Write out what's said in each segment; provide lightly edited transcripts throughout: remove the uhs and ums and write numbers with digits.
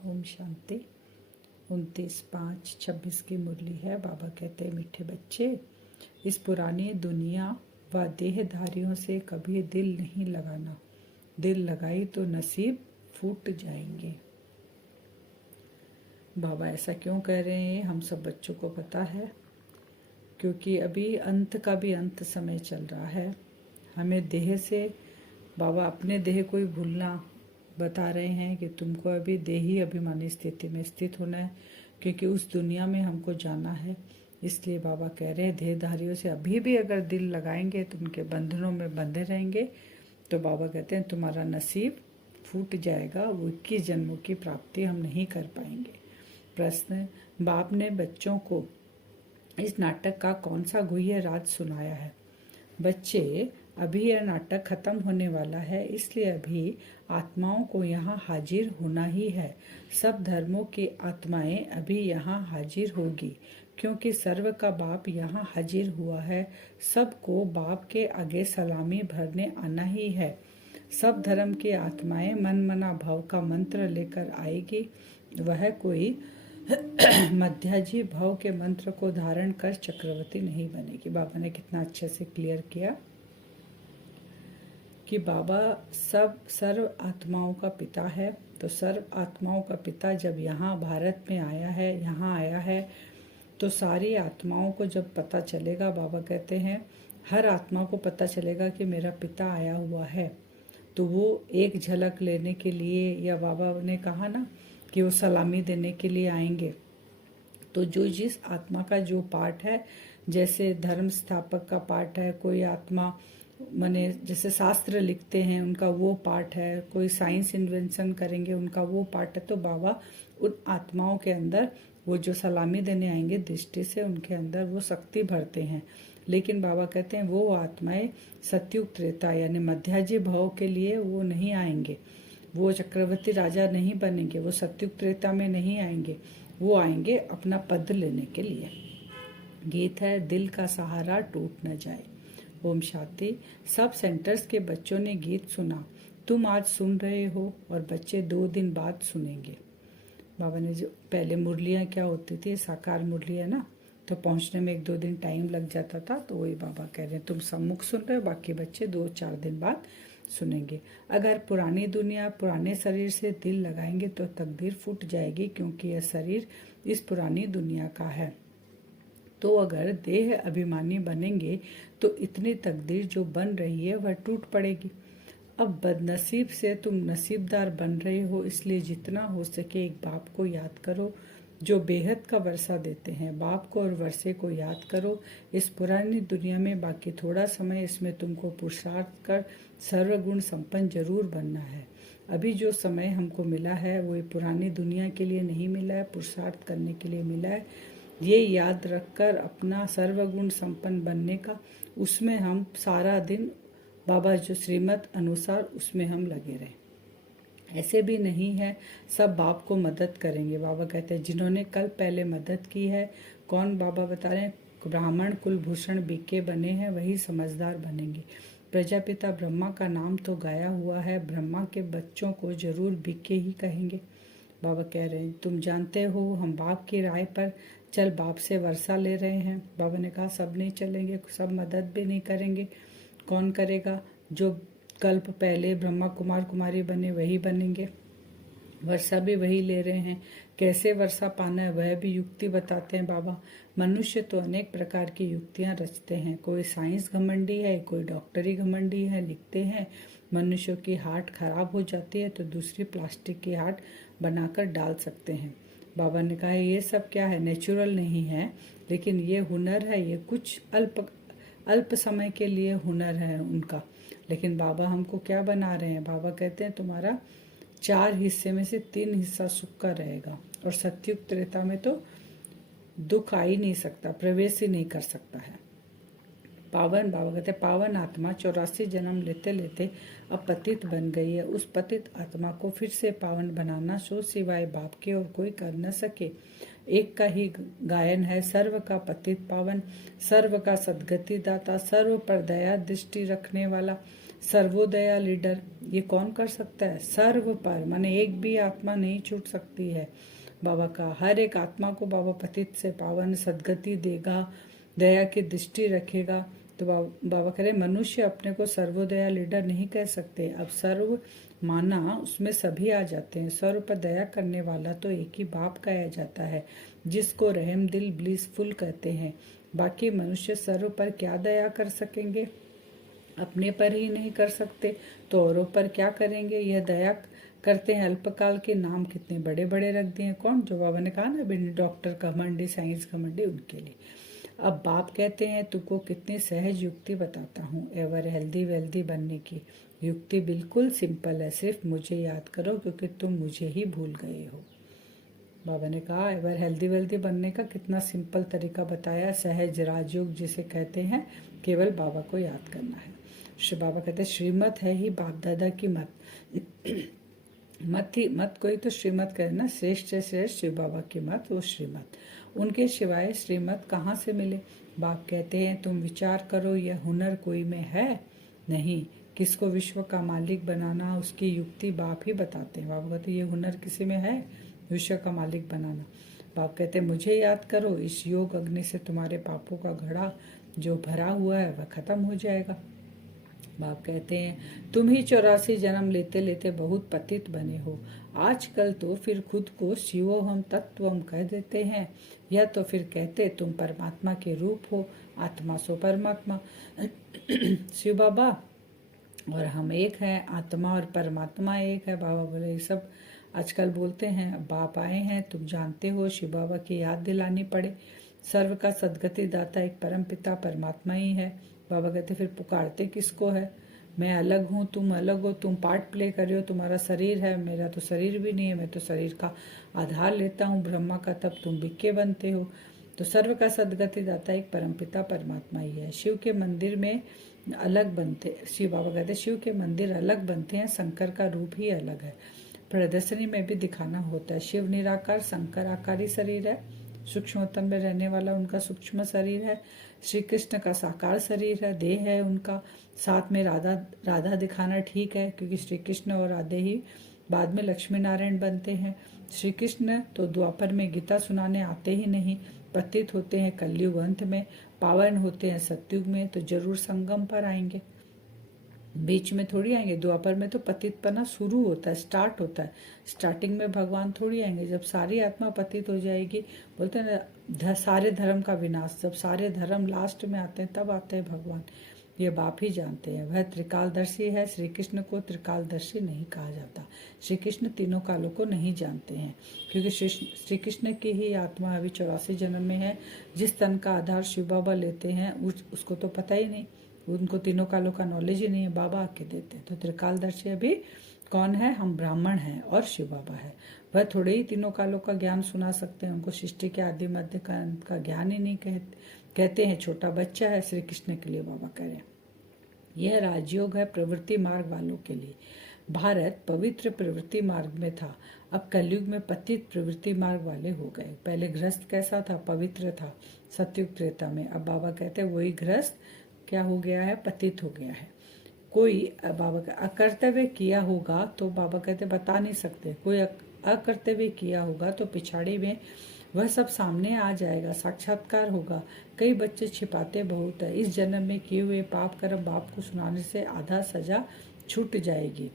ओम शांति। 29/5/26 की मुरली है। बाबा कहते हैं, मीठे बच्चे, इस पुरानी दुनिया व देहधारियों से कभी दिल नहीं लगाना। दिल लगाई तो नसीब फूट जाएंगे। बाबा ऐसा क्यों कह रहे हैं, हम सब बच्चों को पता है, क्योंकि अभी अंत का भी अंत समय चल रहा है। हमें देह से, बाबा अपने देह को ही भूलना बता रहे हैं कि तुमको अभी देही अभिमानी स्थिति में स्थित होना है, क्योंकि उस दुनिया में हमको जाना है। इसलिए बाबा कह रहे हैं, देहधारियों से अभी भी अगर दिल लगाएंगे तो उनके बंधनों में बंधे रहेंगे, तो बाबा कहते हैं तुम्हारा नसीब फूट जाएगा, वो 21 जन्मों की प्राप्ति हम नहीं कर पाएंगे। प्रश्न, बाप ने बच्चों को इस नाटक का कौन सा गुह्य राज सुनाया है? बच्चे, अभी यह नाटक खत्म होने वाला है, इसलिए अभी आत्माओं को यहाँ हाजिर होना ही है। सब धर्मों की आत्माएं अभी यहाँ हाजिर होगी, क्योंकि सर्व का बाप यहाँ हाजिर हुआ है। सबको बाप के आगे सलामी भरने आना ही है। सब धर्म की आत्माएं मन मना भाव का मंत्र लेकर आएगी। वह कोई मध्याजी भाव के मंत्र को धारण कर चक्रवर्ती नहीं बनेगी। बाबा ने कितना अच्छे से क्लियर किया कि बाबा सब सर्व आत्माओं का पिता है। तो सर्व आत्माओं का पिता जब यहाँ भारत में आया है, यहाँ आया है, तो सारी आत्माओं को जब पता चलेगा, बाबा कहते हैं हर आत्मा को पता चलेगा कि मेरा पिता आया हुआ है, तो वो एक झलक लेने के लिए, या बाबा ने कहा ना कि वो सलामी देने के लिए आएंगे। तो जो जिस आत्मा का जो पार्ट है, जैसे धर्म स्थापक का पार्ट है, कोई आत्मा माने जैसे शास्त्र लिखते हैं उनका वो पार्ट है, कोई साइंस इन्वेंशन करेंगे उनका वो पार्ट है, तो बाबा उन आत्माओं के अंदर वो जो सलामी देने आएंगे दृष्टि से उनके अंदर वो शक्ति भरते हैं। लेकिन बाबा कहते हैं वो आत्माएं सत्युग त्रेता यानी मध्याजी भाव के लिए वो नहीं आएंगे, वो चक्रवर्ती राजा नहीं बनेंगे, वो सत्युग त्रेता में नहीं आएंगे, वो आएंगे अपना पद लेने के लिए। गीत है, दिल का सहारा टूट न जाए। ओम शांति। सब सेंटर्स के बच्चों ने गीत सुना। तुम आज सुन रहे हो और बच्चे 2 दिन बाद सुनेंगे। बाबा ने जो पहले मुरलियाँ क्या होती थी, साकार मुरलियाँ ना, तो पहुंचने में 1-2 दिन टाइम लग जाता था। तो वही बाबा कह रहे हैं, तुम सम्मुख सुन रहे हो, बाकी बच्चे 2-4 दिन बाद सुनेंगे। अगर पुरानी दुनिया पुराने शरीर से दिल लगाएंगे तो तकदीर फूट जाएगी, क्योंकि यह शरीर इस पुरानी दुनिया का है। तो अगर देह अभिमानी बनेंगे तो इतनी तकदीर जो बन रही है वह टूट पड़ेगी। अब बदनसीब से तुम नसीबदार बन रहे हो, इसलिए जितना हो सके एक बाप को याद करो जो बेहद का वर्षा देते हैं। बाप को और वर्षे को याद करो इस पुरानी दुनिया में। बाकी थोड़ा समय इसमें तुमको पुरुषार्थ कर सर्वगुण संपन्न जरूर बनना है। अभी जो समय हमको मिला है वो पुरानी दुनिया के लिए नहीं मिला है, पुरुषार्थ करने के लिए मिला है। ये याद रखकर अपना सर्वगुण संपन्न बनने का, उसमें हम सारा दिन बाबा जो श्रीमत अनुसार उसमें हम लगे रहें। ऐसे भी नहीं है सब बाप को मदद करेंगे। बाबा कहते हैं जिन्होंने कल पहले मदद की है, कौन बाबा बता रहे हैं, ब्राह्मण कुलभूषण बीके बने हैं वही समझदार बनेंगे। प्रजापिता ब्रह्मा का नाम तो गाया हुआ है, ब्रह्मा के बच्चों को जरूर बीके ही कहेंगे। बाबा कह रहे हैं तुम जानते हो हम बाप की राय पर चल बाप से वर्षा ले रहे हैं। बाबा ने कहा सब नहीं चलेंगे, सब मदद भी नहीं करेंगे। कौन करेगा? जो कल्प पहले ब्रह्मा कुमार कुमारी बने वही बनेंगे। वर्षा भी वही ले रहे हैं। कैसे वर्षा पाना है वह भी युक्ति बताते हैं बाबा। मनुष्य तो अनेक प्रकार की युक्तियां रचते हैं, कोई साइंस घमंडी है, कोई डॉक्टरी घमंडी है। लिखते हैं मनुष्यों की हार्ट खराब हो जाती है तो दूसरी प्लास्टिक की हार्ट बनाकर डाल सकते हैं। बाबा ने कहा ये सब क्या है, नेचुरल नहीं है, लेकिन ये हुनर है, ये कुछ अल्प समय के लिए हुनर है उनका। लेकिन बाबा हमको क्या बना रहे हैं? बाबा कहते हैं तुम्हारा 4 हिस्से में से 3 हिस्सा सुख का रहेगा, और सत्युग त्रेता में तो दुख आ ही नहीं सकता, प्रवेश ही नहीं कर सकता है। पावन, बाबा कहते हैं पावन आत्मा 84 जन्म लेते लेते अब पतित बन गई है। उस पतित आत्मा को फिर से पावन बनाना सो सिवाय बाप के और कोई कर न सके। एक का ही गायन है, सर्व का पतित पावन, सर्व का सदगति दाता, सर्व पर दया दृष्टि रखने वाला, सर्वोदया लीडर, ये कौन कर सकता है? सर्व पर, माने एक भी आत्मा नहीं छूट सकती है बाबा का। हर एक आत्मा को बाबा पतित से पावन सदगति देगा, दया की दृष्टि रखेगा। तो बाबा कह रहे मनुष्य अपने को सर्वोदया लीडर नहीं कह सकते। अब सर्व माना उसमें सभी आ जाते हैं। सर्व पर दया करने वाला तो एक ही बाप कहा जाता है, जिसको रहम दिल ब्लिसफुल कहते हैं। बाकी मनुष्य सर्व पर क्या दया कर सकेंगे? अपने पर ही नहीं कर सकते तो औरों पर क्या करेंगे? यह दया करते हैं अल्पकाल के नाम कितने बड़े बड़े रख दिए। कौन? जो बाबा ने कहा ना, डॉक्टर घमंडी, साइंस घमंडी, उनके लिए। अब बाप कहते हैं तुमको कितनी सहज युक्ति बताता हूँ एवर हेल्दी वेल्दी बनने की। युक्ति बिल्कुल सिंपल है, सिर्फ मुझे याद करो क्योंकि तुम मुझे ही भूल गए हो। बाबा ने कहा एवर हेल्दी वेल्दी बनने का कितना सिंपल तरीका बताया। सहज राजयोग जिसे कहते हैं, केवल बाबा को याद करना है। श्री बाबा कहते हैं श्रीमत है ही बाप दादा की मत। मत कोई तो श्रीमत करे ना, श्रेष्ठ से श्रेष्ठ शिव बाबा की मत, वो श्रीमत। उनके सिवाय श्रीमत कहाँ से मिले? बाप कहते हैं तुम विचार करो, यह हुनर कोई में है नहीं। किसको विश्व का मालिक बनाना, उसकी युक्ति बाप ही बताते हैं। बाप कहते ये हुनर किसी में है, विश्व का मालिक बनाना। बाप कहते हैं मुझे याद करो, इस योग अग्नि से तुम्हारे पापों का घड़ा जो भरा हुआ है वह खत्म हो जाएगा। बाप कहते हैं तुम ही 84 जन्म लेते लेते बहुत पतित बने हो। आजकल तो फिर खुद को शिवोहम तत्वम कह देते हैं, या तो फिर कहते तुम परमात्मा के रूप हो, आत्मा सो परमात्मा। शिव बाबा और हम एक हैं, आत्मा और परमात्मा एक है। बाबा बोले ये सब आजकल बोलते हैं, अब बाप आए हैं, तुम जानते हो, शिव बाबा की याद दिलानी पड़े। सर्व का सदगति दाता एक परम पिता परमात्मा ही है। बाबा कहते फिर पुकारते किसको है? मैं अलग हूँ, तुम अलग हो, तुम पार्ट प्ले कर रहे हो, तुम्हारा शरीर है, मेरा तो शरीर भी नहीं है, मैं तो शरीर का आधार लेता हूँ ब्रह्मा का, तब तुम बिक्के बनते हो। तो सर्व का सदगति दाता एक परमपिता परमात्मा ही है। शिव के मंदिर में अलग बनते, शिव बाबा कहते शिव के मंदिर अलग बनते हैं, शंकर का रूप ही अलग है। प्रदर्शनी में भी दिखाना होता है। शिव निराकार शंकर आकारी शरीर है, सूक्ष्मतम में रहने वाला उनका सूक्ष्म शरीर है। श्री कृष्ण का साकार शरीर है, देह है उनका। साथ में राधा दिखाना ठीक है, क्योंकि श्री कृष्ण और राधे ही बाद में लक्ष्मी नारायण बनते हैं। श्री कृष्ण तो द्वापर में गीता सुनाने आते ही नहीं, पतित होते हैं कलयुग अंत में, पावन होते हैं सतयुग में, तो जरूर संगम पर आएंगे, बीच में थोड़ी आएंगे। द्वापर में तो पतितपना शुरू होता है, स्टार्ट होता है, स्टार्टिंग में भगवान थोड़ी आएंगे। जब सारी आत्मा पतित हो जाएगी, बोलते हैं ना सारे धर्म का विनाश, जब सारे धर्म लास्ट में आते हैं तब आते हैं भगवान। ये बाप ही जानते हैं। वह त्रिकालदर्शी है। श्री कृष्ण को त्रिकालदर्शी नहीं कहा जाता। श्री कृष्ण तीनों कालों को नहीं जानते हैं, क्योंकि श्री कृष्ण की ही आत्मा अभी 84 जन्म में है। जिस तन का आधार शिव बाबा लेते हैं उसको तो पता ही नहीं, उनको तीनों कालों का नॉलेज ही नहीं है, बाबा आके देते हैं। तो त्रिकालदर्शी अभी कौन है? हम ब्राह्मण हैं और शिव बाबा है। वह थोड़े ही तीनों कालों का ज्ञान सुना सकते हैं, उनको सृष्टि के आदि मध्य का ज्ञान ही नहीं कहते हैं छोटा बच्चा है। श्री कृष्ण के लिए बाबा कह रहे हैं यह राजयोग है प्रवृत्ति मार्ग वालों के लिए। भारत पवित्र प्रवृत्ति मार्ग में था, अब कलयुग में पतित प्रवृत्ति मार्ग वाले हो गए। पहले गृहस्थ कैसा था? पवित्र था सतयुग त्रेता में। अब बाबा कहते हैं वही गृहस्थ क्या हो गया है? पतित हो गया है। कोई बाबा का अकर्तव्य किया होगा तो बाबा कहते बता नहीं सकते, कोई अकर्तव्य किया होगा तो पिछाड़ी में वह सब सामने आ जाएगा, साक्षात्कार होगा। कई बच्चे छिपाते बहुत है। इस जन्म में किए हुए पाप कर्म बाप को सुनाने से आधा सजा छूट जाएगी।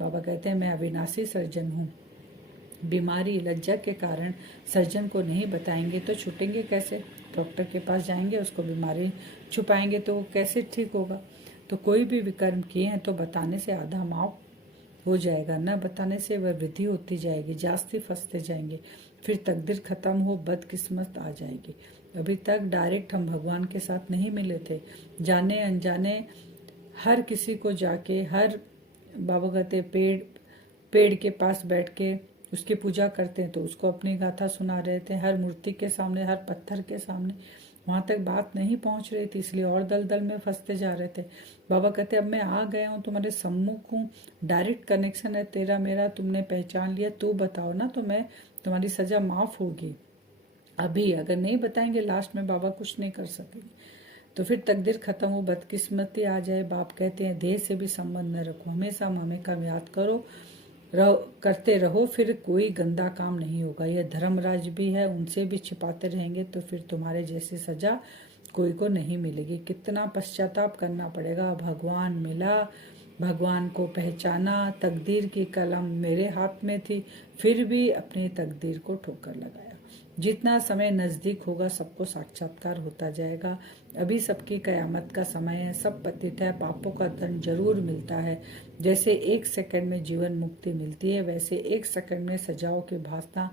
बाबा कहते हैं मैं अविनाशी सर्जन हूँ। बीमारी लज्जा के कारण सर्जन को नहीं बताएंगे तो छूटेंगे कैसे? डॉक्टर के पास जाएंगे, उसको बीमारी छुपाएंगे तो वो कैसे ठीक होगा? तो कोई भी विकर्म किए हैं तो बताने से आधा माफ हो जाएगा, न बताने से वह वृद्धि होती जाएगी, जास्ती फंसते जाएंगे, फिर तकदीर खत्म हो, बदकिस्मत आ जाएगी। अभी तक डायरेक्ट हम भगवान के साथ नहीं मिले थे, जाने अनजाने हर किसी को जाके, हर बाबा कहते पेड़ के पास बैठ के उसकी पूजा करते हैं तो उसको अपनी गाथा सुना रहे थे, हर मूर्ति के सामने, हर पत्थर के सामने। वहां तक बात नहीं पहुंच रही थी, इसलिए और दलदल में फंसते जा रहे थे। बाबा कहते अब मैं आ गया हूँ, तुम्हारे सम्मुख हूँ, डायरेक्ट कनेक्शन है तेरा मेरा, तुमने पहचान लिया, तू बताओ ना, तो मैं तुम्हारी सजा माफ होगी। अभी अगर नहीं बताएंगे लास्ट में बाबा कुछ नहीं कर सकेंगे। तो फिर तकदीर खत्म हो, बदकिस्मती आ जाए। बाप कहते हैं देह से भी संबंध न रखो, हमेशा मम्मी का याद करो, करते रहो, फिर कोई गंदा काम नहीं होगा। यह धर्मराज भी है, उनसे भी छिपाते रहेंगे तो फिर तुम्हारे जैसी सजा कोई को नहीं मिलेगी। कितना पश्चाताप करना पड़ेगा। भगवान मिला, भगवान को पहचाना, तकदीर की कलम मेरे हाथ में थी, फिर भी अपनी तकदीर को ठोकर लगाया। जितना समय नजदीक होगा सबको साक्षात्कार होता जाएगा। अभी सबकी कयामत का समय है, सब पतित है, पापों का दंड जरूर मिलता है। जैसे 1 सेकंड में जीवन मुक्ति मिलती है, वैसे 1 सेकंड में सजाओं की भासना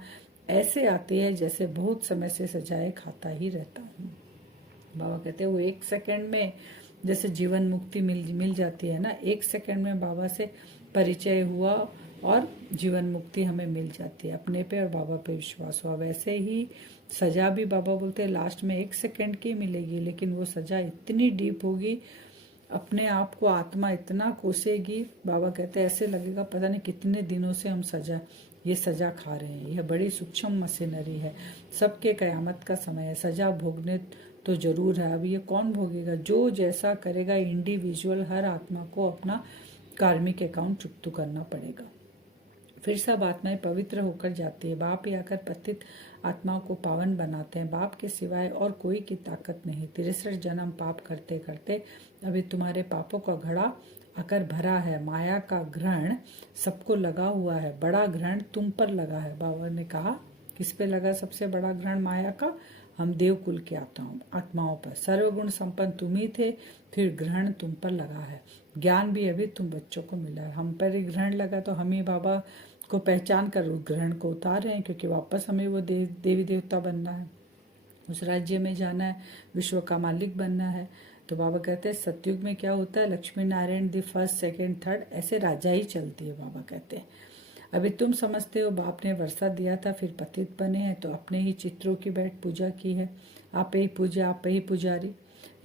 ऐसे आती है जैसे बहुत समय से सजाएं खाता ही रहता हूँ। बाबा कहते हैं वो 1 सेकंड में जैसे जीवन मुक्ति मिल जाती है ना, 1 सेकंड में बाबा से परिचय हुआ और जीवन मुक्ति हमें मिल जाती है। अपने पे और बाबा पे विश्वास हुआ। वैसे ही सजा भी बाबा बोलते हैं लास्ट में 1 सेकंड की मिलेगी, लेकिन वो सजा इतनी डीप होगी, अपने आप को आत्मा इतना कोसेगी। बाबा कहते हैं ऐसे लगेगा पता नहीं कितने दिनों से हम ये सजा खा रहे हैं। यह बड़ी सूक्ष्म मशीनरी है। सबके कयामत का समय है, सजा भोगने तो जरूर है। अब ये कौन भोगेगा? जो जैसा करेगा, इंडिविजुअल हर आत्मा को अपना कार्मिक अकाउंट चुकता करना पड़ेगा। फिर सब आत्माएं पवित्र होकर जाती है। बाप ही आकर पतित आत्माओं को पावन बनाते हैं। बाप के सिवाय और कोई की ताकत नहीं। 63 जन्म पाप करते करते अभी तुम्हारे पापों का घड़ा आकर भरा है। माया का ग्रहण सबको लगा हुआ है, बड़ा ग्रहण तुम पर लगा है। बाबा ने कहा किस पे लगा सबसे बड़ा ग्रहण? माया का। हम देवकुल के आत्माओं पर। सर्वगुण संपन्न तुम ही थे, फिर ग्रहण तुम पर लगा है। ज्ञान भी अभी तुम बच्चों को मिला है। हम पर ही ग्रहण लगा तो हम ही बाबा को पहचान कर उस ग्रहण को उतार रहे हैं, क्योंकि वापस हमें वो देवी देवता बनना है, उस राज्य में जाना है, विश्व का मालिक बनना है। तो बाबा कहते हैं सतयुग में क्या होता है, Lakshmi Narayan the first second third ऐसे राजा ही चलती है। बाबा कहते हैं अभी तुम समझते हो बाप ने वर्षा दिया था, फिर पतित बने हैं तो अपने ही चित्रों की बैठ पूजा की है। आप ही पूजा, आप ही पुजारी।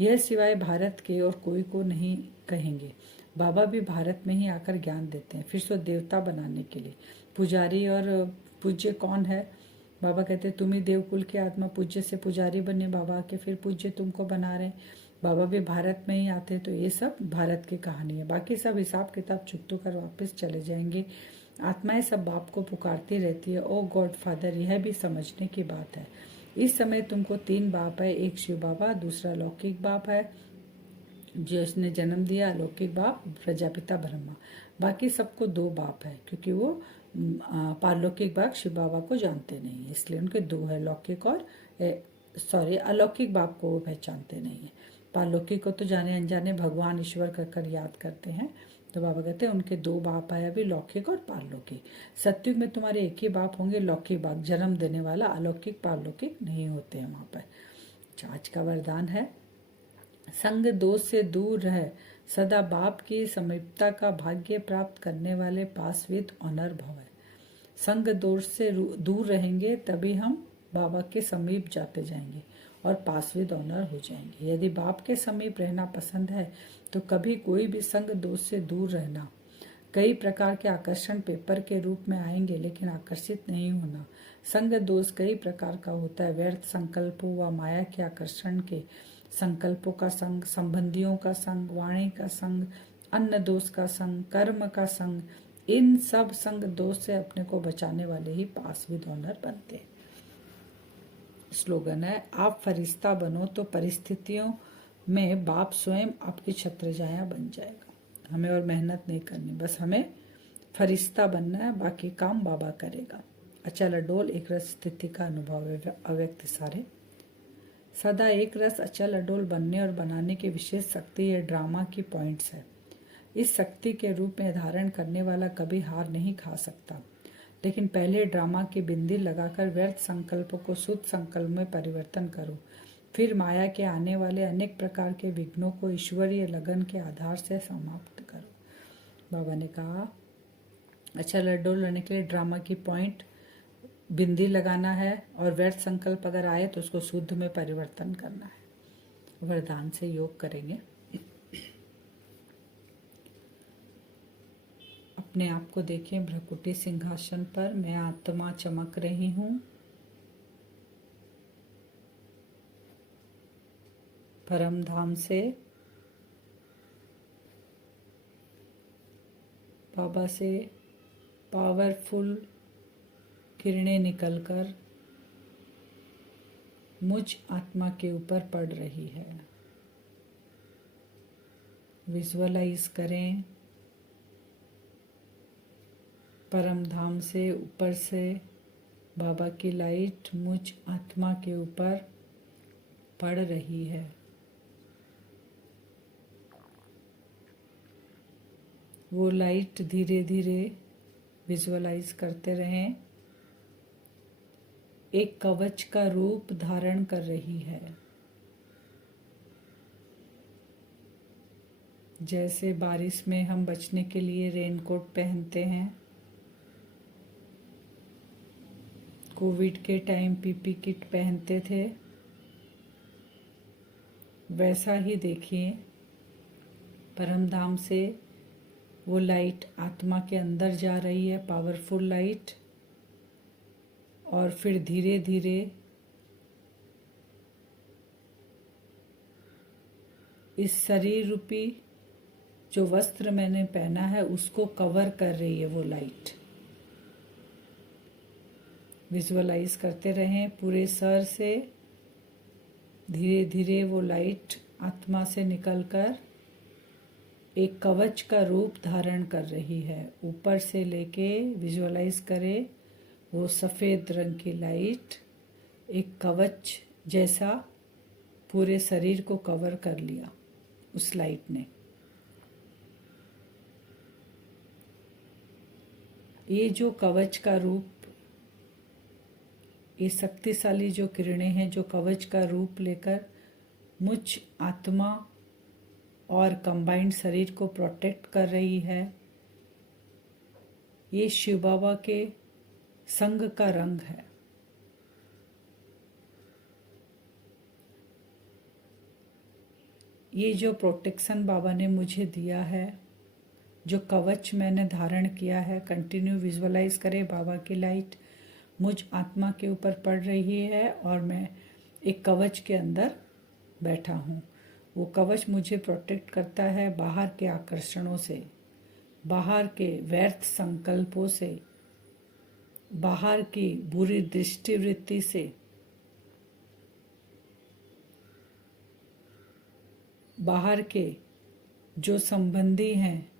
यह सिवाय भारत के और कोई को नहीं कहेंगे। बाबा भी भारत में ही आकर ज्ञान देते हैं, फिर सो देवता बनाने के लिए। पुजारी और पूज्य कौन है? बाबा कहते हैं तुम ही देवकुल के आत्मा, पूज्य से पुजारी बने बाबा के, फिर पूज्य तुमको बना रहे। बाबा भी भारत में ही आते हैं, तो ये सब भारत की कहानी है। बाकी सब हिसाब किताब चुकतो कर वापस चले जाएंगे। आत्माएं सब बाप को पुकारती रहती है, ओ गॉड फादर। यह भी समझने की बात है। इस समय तुमको 3 बाप है, एक शिव बाबा, दूसरा लौकिक बाप है जो इसने जन्म दिया, अलौकिक बाप प्रजापिता ब्रह्मा। बाकी सबको 2 बाप है, क्योंकि वो पारलौकिक बाप शिव बाबा को जानते नहीं, इसलिए उनके 2 है, लौकिक और अलौकिक बाप को वो पहचानते नहीं है। पारलौकिक को तो जाने अनजाने भगवान ईश्वर कर याद करते हैं। तो बाबा कहते हैं उनके 2 बाप है अभी, लौकिक और पारलौकिक। सतयुग में तुम्हारे एक ही बाप होंगे, लौकिक बाप जन्म देने वाला, अलौकिक पारलौकिक नहीं होते हैं वहां पर। आज का वरदान है संग दोष से दूर रह, सदा बाप की समीपता का भाग्य प्राप्त करने वाले पास विद ऑनर भव है। संग दोष से दूर रहेंगे तभी हम बाबा के समीप जाते जाएंगे और पास विद ऑनर हो जाएंगे। यदि बाप के समीप रहना पसंद है तो कभी कोई भी संग दोष से दूर रहना। कई प्रकार के आकर्षण पेपर के रूप में आएंगे, लेकिन आकर्षित नहीं होना। संग दोष कई प्रकार का होता है, व्यर्थ संकल्पों व माया के आकर्षण के संकल्पों का संग, संबंधियों का संग, वाणी का संग, अन्न दोष का संग, कर्म का संग। इन सब संग दोष से अपने को बचाने वाले ही पास विद ऑनर बनते हैं। स्लोगन है आप फरिश्ता बनो तो परिस्थितियों में बाप स्वयं आपकी छत्रछाया बन जाएगा। हमें और मेहनत नहीं करनी, बस हमें फरिश्ता बनना है, बाकी काम बाबा करेगा। अचल अडोल एक रस स्थिति का अनुभव है। अव्यक्त सारे सदा एक रस अचल अडोल बनने और बनाने की विशेष शक्ति ये ड्रामा की पॉइंट्स है। इस शक्ति के रूप में धारण करने वाला कभी हार नहीं खा सकता, लेकिन पहले ड्रामा की बिंदी लगाकर व्यर्थ संकल्पों को शुद्ध संकल्प में परिवर्तन करो। फिर माया के आने वाले अनेक प्रकार के विघ्नों को ईश्वरीय लगन के आधार से समाप्त करो। बाबा ने कहा अचल अडोल रहने के लिए ड्रामा की पॉइंट बिंदी लगाना है, और व्यर्थ संकल्प अगर आए तो उसको शुद्ध में परिवर्तन करना है। वरदान से योग करेंगे। अपने आप को देखें भ्रकुटी सिंहासन पर, मैं आत्मा चमक रही हूँ। परम धाम से बाबा से पावरफुल किरणें निकलकर मुझ आत्मा के ऊपर पड़ रही है। विजुअलाइज करें परम धाम से ऊपर से बाबा की लाइट मुझ आत्मा के ऊपर पड़ रही है। वो लाइट धीरे धीरे विजुअलाइज करते रहें, एक कवच का रूप धारण कर रही है। जैसे बारिश में हम बचने के लिए रेनकोट पहनते हैं, कोविड के टाइम पीपी किट पहनते थे, वैसा ही देखिए परम धाम से वो लाइट आत्मा के अंदर जा रही है, पावरफुल लाइट, और फिर धीरे धीरे इस शरीर रूपी जो वस्त्र मैंने पहना है उसको कवर कर रही है वो लाइट। विजुअलाइज करते रहें पूरे सर से धीरे धीरे वो लाइट आत्मा से निकलकर एक कवच का रूप धारण कर रही है। ऊपर से लेके विजुअलाइज करें वो सफ़ेद रंग की लाइट एक कवच जैसा पूरे शरीर को कवर कर लिया उस लाइट ने। ये जो कवच का रूप, ये शक्तिशाली जो किरणें हैं जो कवच का रूप लेकर मुझ आत्मा और कंबाइंड शरीर को प्रोटेक्ट कर रही है, ये शिव बाबा के संग का रंग है। ये जो प्रोटेक्शन बाबा ने मुझे दिया है, जो कवच मैंने धारण किया है, कंटिन्यू विजुअलाइज करें बाबा की लाइट मुझ आत्मा के ऊपर पड़ रही है और मैं एक कवच के अंदर बैठा हूँ। वो कवच मुझे प्रोटेक्ट करता है बाहर के आकर्षणों से, बाहर के व्यर्थ संकल्पों से, बाहर की बुरी दृष्टिवृत्ति से, बाहर के जो संबंधी हैं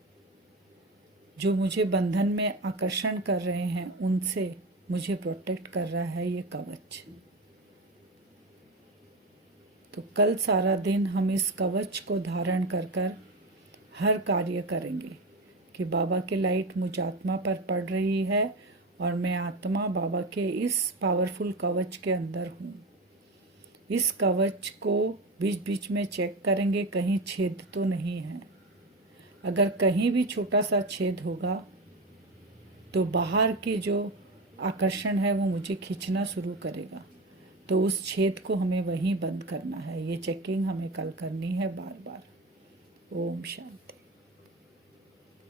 जो मुझे बंधन में आकर्षण कर रहे हैं उनसे मुझे प्रोटेक्ट कर रहा है ये कवच। तो कल सारा दिन हम इस कवच को धारण कर कर हर कार्य करेंगे कि बाबा की लाइट मुझ आत्मा पर पड़ रही है और मैं आत्मा बाबा के इस पावरफुल कवच के अंदर हूँ। इस कवच को बीच बीच में चेक करेंगे कहीं छेद तो नहीं है। अगर कहीं भी छोटा सा छेद होगा तो बाहर की जो आकर्षण है वो मुझे खींचना शुरू करेगा, तो उस छेद को हमें वहीं बंद करना है। ये चेकिंग हमें कल करनी है बार बार। ओम शांति।